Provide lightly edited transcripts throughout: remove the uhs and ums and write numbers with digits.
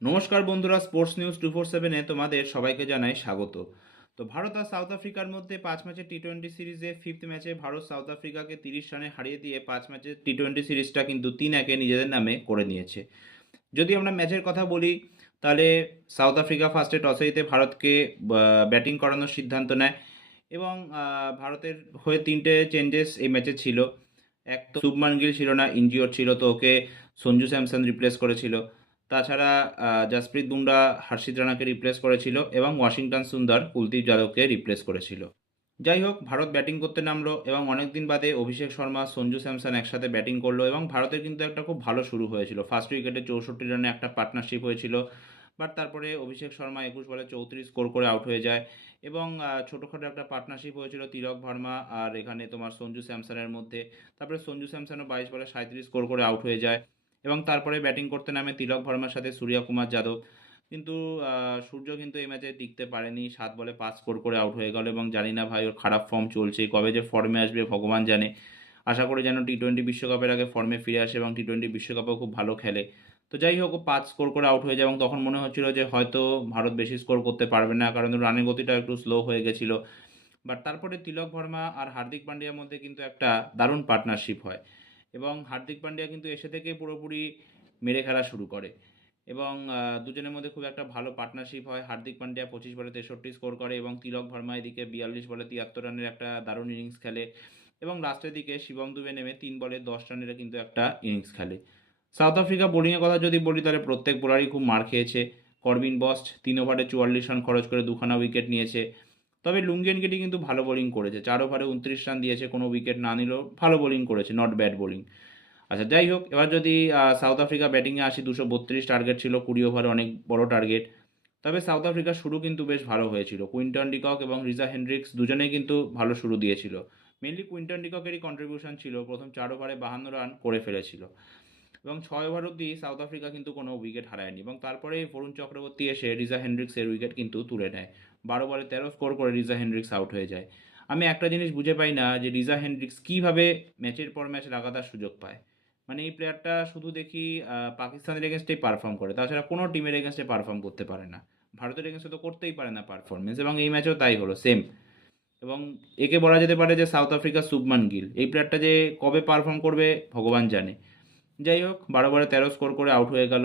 নমস্কার বন্ধুরা, sports news 247-এ তোমাদের সবাইকে জানাই স্বাগত। তো ভারত আর সাউথ আফ্রিকার মধ্যে 5 ম্যাচের টি-20 সিরিজে ফিফথ ম্যাচে ভারত সাউথ আফ্রিকাকে 30 রানে হারিয়ে দিয়ে 5 ম্যাচের টি-20 সিরিজটা কিন্তু 3-1-এ নিজেদের নামে করে নিয়েছে। যদি আমরা ম্যাচের কথা বলি, তাহলে সাউথ আফ্রিকা ফার্স্টে টসে জিতে ভারতকে ব্যাটিং করানোর সিদ্ধান্ত নেয় এবং ভারতের হয়ে 3টে চেঞ্জেস এই ম্যাচে ছিল। এক তো শুভমান গিল ছিল না, ইনজিওর ছিল, তো ওকে সঞ্জু স্যামসন রিপ্লেস করেছিল। তাছাড়া জাসপ্রীত বুমরা হর্ষিত রানাকে রিপ্লেস করেছিল এবং ওয়াশিংটন সুন্দর কুলদীপ যাদবকে রিপ্লেস করেছিল। যাই হোক, ভারত ব্যাটিং করতে নামলো এবং অনেক দিন বাদে অভিষেক শর্মা সঞ্জু স্যামসন একসাথে ব্যাটিং করলো এবং ভারতের কিন্তু একটা খুব ভালো শুরু হয়েছিল। ফার্স্ট উইকেটে 64 রানে একটা পার্টনারশিপ হয়েছিল, বাট তারপরে অভিষেক শর্মা 21 বলে 34 স্কোর করে আউট হয়ে যায় এবং ছোটোখাটো একটা পার্টনারশিপ হয়েছিল তিলক ভার্মা আর এখানে তোমার সঞ্জু স্যামসনের মধ্যে। তারপরে সঞ্জু স্যামসনও 22 বলে 37 স্কোর করে আউট হয়ে যায় এবং তারপরে ব্যাটিং করতে নামে তিলক ভার্মার সাথে সূর্যকুমার যাদব। কিন্তু সূর্য কিন্তু এই ম্যাচে টিকতে পারেনি, 7 বলে 5 স্কোর করে আউট হয়ে গেল এবং জানি না ভাই, ওর খারাপ ফর্ম চলছে, কবে যে ফর্মে আসবে ভগবান জানে। আশা করি যেন টি-20 বিশ্বকাপের আগে ফর্মে ফিরে আসে এবং টি-20 বিশ্বকাপেও খুব ভালো খেলে। তো যাই হোক, ও 5 স্কোর করে আউট হয়ে যায় এবং তখন মনে হচ্ছিল যে হয়তো ভারত বেশি স্কোর করতে পারবে না, কারণ রানের গতিটা একটু স্লো হয়ে গেছিলো। বাট তারপরে তিলক ভার্মা আর হার্দিক পান্ডিয়ার মধ্যে কিন্তু একটা দারুণ পার্টনারশিপ হয় এবং হার্দিক পান্ডিয়া কিন্তু এসে থেকে পুরোপুরি মেরে খেলা শুরু করে এবং দুজনের মধ্যে খুব একটা ভালো পার্টনারশিপ হয়। হার্দিক পান্ডিয়া 25 বলে 63 স্কোর করে এবং তিলক ভার্মা এদিকে 42 বলে 73 রানের একটা দারুণ ইনিংস খেলে এবং লাস্টের দিকে শিবম দুবে নেমে 3 বলে 10 রানের কিন্তু একটা ইনিংস খেলে। সাউথ আফ্রিকা বোলিংয়ের কথা যদি বলি, তাহলে প্রত্যেক বোলারই খুব মার খেয়েছে। করবিন বস্ট 3 ওভারে 44 রান খরচ করে 2খানা উইকেট নিয়েছে। তবে লুঙ্গেন গেটি কিন্তু ভালো বোলিং করেছে, 4 ওভারে 29 রান দিয়েছে, কোনো উইকেট না নিলেও ভালো বোলিং করেছে, নট ব্যাড বোলিং। আচ্ছা, যাই হোক, এবার যদি সাউথ আফ্রিকা ব্যাটিংয়ে আসি, 232 টার্গেট ছিল, 20 ওভারে অনেক বড় টার্গেট। তবে সাউথ আফ্রিকার শুরু কিন্তু বেশ ভালো হয়েছিল। কুইন্টন ডিকক এবং রিজা হেন্ড্রিক্স দুজনেই কিন্তু ভালো শুরু দিয়েছিল। মেনলি কুইন্টন ডিককেরই কন্ট্রিবিউশন ছিল, প্রথম 4 ওভারে 52 রান করে ফেলেছিল এবং 6 ওভার অবধি সাউথ আফ্রিকা কিন্তু কোনো উইকেট হারায়নি এবং তারপরে বরুণ চক্রবর্তী এসে রিজা হেন্ড্রিক্সের উইকেট কিন্তু তুলে নেয়। 12 বলে 13 স্কোর করে রিজা হেন্ড্রিক্স আউট হয়ে যায়। আমি একটা জিনিস বুঝে পাই না যে রিজা হেন্ড্রিক্স কীভাবে ম্যাচের পর ম্যাচ লাগাতার সুযোগ পায়। মানে এই প্লেয়ারটা শুধু দেখি পাকিস্তানের এগেনস্টেই পারফর্ম করে, তাছাড়া কোনো টিমের এগেনস্টে পারফর্ম করতে পারে না। ভারতের এগেনস্টে তো করতেই পারে না পারফরমেন্স এবং এই ম্যাচেও তাই হলো, সেম। এবং একে বলা যেতে পারে যে সাউথ আফ্রিকার শুভমান গিল। এই প্লেয়ারটা যে কবে পারফর্ম করবে ভগবান জানে। যাই হোক, 12 বলে 13 স্কোর করে আউট হয়ে গেল।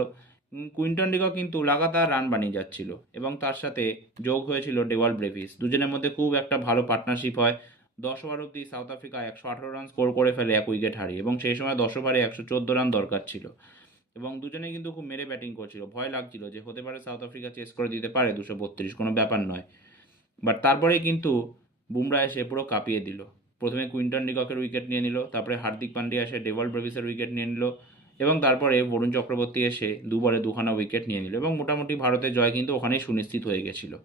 কুইন্টন ডিকক কিন্তু লাগাতার রান বানিয়ে যাচ্ছিল এবং তার সাথে যোগ হয়েছিল ডেওয়াল ব্রেভিস। দুজনের মধ্যে খুব একটা ভালো পার্টনারশিপ হয়। 10 ওভার অবধি সাউথ আফ্রিকা 118 রান স্কোর করে ফেলে এক উইকেট হারিয়ে এবং সেই সময় 10 ওভারে 114 রান দরকার ছিল এবং দুজনেই কিন্তু খুব মেরে ব্যাটিং করছিল। ভয় লাগছিল যে হতে পারে সাউথ আফ্রিকা চেস করে দিতে পারে 232, কোনো ব্যাপার নয়। বাট তারপরেই কিন্তু বুমরা এসে পুরো কাঁপিয়ে দিল। প্রথমে কুইন্টন ডিককের উইকেট নিয়ে নিল, তারপরে হার্দিক পান্ডিয়া এসে ডেভল ব্রেভিসের উইকেট নিয়ে নিল এবং তারপরে বরুণ চক্রবর্তী এসে 2 বলে 2খানা উইকেট নিয়ে নিল এবং মোটামুটি ভারতের জয় কিন্তু ওখানেই সুনিশ্চিত হয়ে গেছিলো।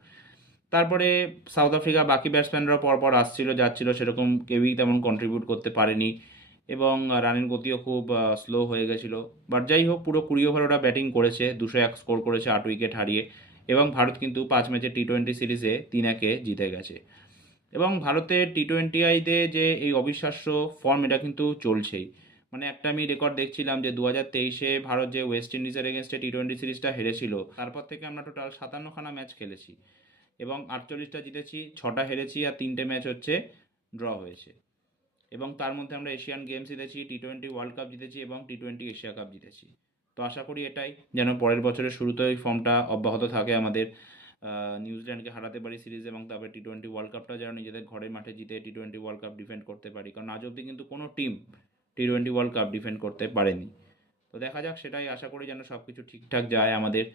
তারপরে সাউথ আফ্রিকা বাকি ব্যাটসম্যানরা পরপর আসছিল যাচ্ছিল, সেরকম কেউই তেমন কন্ট্রিবিউট করতে পারেনি এবং রানের গতিও খুব স্লো হয়ে গেছিলো। বাট যাই হোক, পুরো 20 ওভার ওরা ব্যাটিং করেছে, 201 স্কোর করেছে 8 উইকেট হারিয়ে এবং ভারত কিন্তু 5 ম্যাচের টি-20 সিরিজে 3-1-এ জিতে গেছে এবং ভারতের টি-20 আইতে যে এই অবিশ্বাস্য ফর্ম, এটা কিন্তু চলছেই। মানে একটা আমি রেকর্ড দেখছিলাম যে 2023-এ ভারত যে ওয়েস্ট ইন্ডিজের এগেনস্টে টি-20 সিরিজটা হেরেছিল, তারপর থেকে আমরা টোটাল 57খানা ম্যাচ খেলেছি এবং 48টা জিতেছি, 6টা হেরেছি আর 3টে ম্যাচ হচ্ছে ড্র হয়েছে এবং তার মধ্যে আমরা এশিয়ান গেমস জিতেছি, টি-20 ওয়ার্ল্ড কাপ জিতেছি এবং টি-20 এশিয়া কাপ জিতেছি। তো আশা করি এটাই যেন পরের বছরের শুরুতে ওই ফর্মটা অব্যাহত থাকে আমাদের, নিউজিল্যান্ডকে হারাতে পারি সিরিজ এবং তারপরে টি-20 ওয়ার্ল্ড কাপটা যেন নিজেদের ঘরের মাঠে জিতে টি-20 ওয়ার্ল্ড কাপ ডিফেন্ড করতে পারি, কারণ আজ অবধি কিন্তু কোনো টিম টি-20 ওয়ার্ল্ড কাপ ডিফেন্ড করতে পারেনি। তো দেখা যাক, সেটাই আশা করি যেন সব কিছু ঠিকঠাক যায় আমাদের।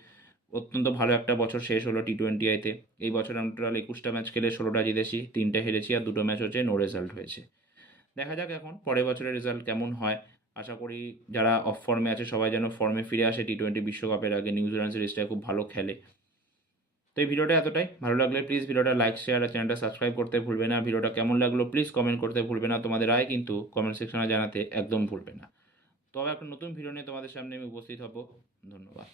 অত্যন্ত ভালো একটা বছর শেষ হলো টি-20 আইতে। এই বছর আমরা টোটাল 21টা ম্যাচ খেলে 16টা জিতেছি, 3টে হেরেছি আর 2টো ম্যাচ হচ্ছে নো রেজাল্ট হয়েছে। দেখা যাক এখন পরের বছরের রেজাল্ট কেমন হয়। আশা করি যারা অফ ফর্মে আছে সবাই যেন ফর্মে ফিরে আসে টি-20 বিশ্বকাপের আগে, নিউজিল্যান্ড সিরিজটা খুব ভালো খেলে। তো এই ভিডিওটা এতটাই। ভালো লাগলে প্লিজ ভিডিওটা লাইক, শেয়ার আর চ্যানেলটা সাবস্ক্রাইব করতে ভুলবে না। ভিডিওটা কেমন লাগলো প্লিজ কমেন্ট করতে ভুলবে না। তোমাদের রায় কিন্তু কমেন্ট সেকশনে জানাতে একদম ভুলবে না। তবে একটা নতুন ভিডিও নিয়ে তোমাদের সামনে আমি উপস্থিত হব। ধন্যবাদ।